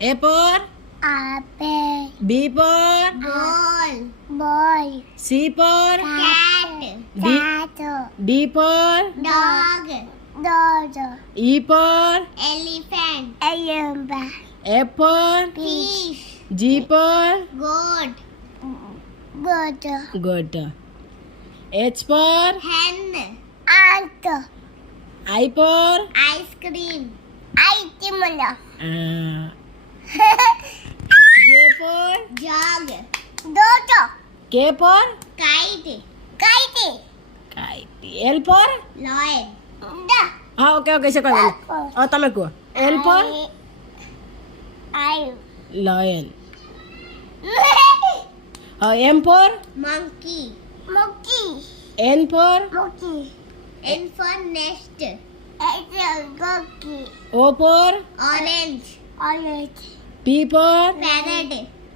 A for apple, B for Ball. boy, C for Cat. cat, D for Dog. dog, E for Elephant. elephant, F for Fish. G for Goat. goat, goat. H for Hen. ant, I for Ice cream. item, J for Jug. dodo, K for Kite. kite, kite. L for Lion. da, okay siya ko. Tama ko. L for I, lion. M for Monkey. monkey, N for monkey, N for nest. goki, O for Orange. orange, P for Parrot.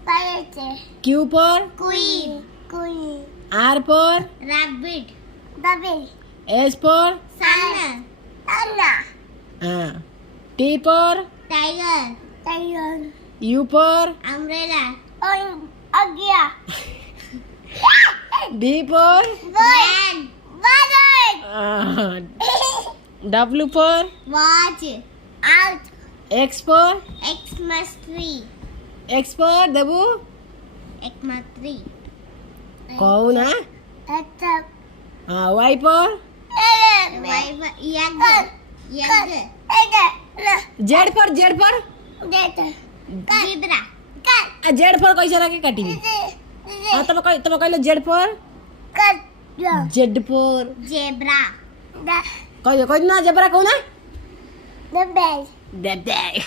parrot, Q for Queen. queen, R for Rabbit. baby, S for Sun. Anna, T for Tiger. lion, U for Umbrella. agya, D for Van. bird, W for Watch. out, X for Xmas tree. X for Debu Xmas tree. कहू ना that's Y for Egg. Z for Zebra. Z for कैसे रखे काटी तब कहलो Z for Z for Zebra. कह ना zebra कहू ना the bell. दे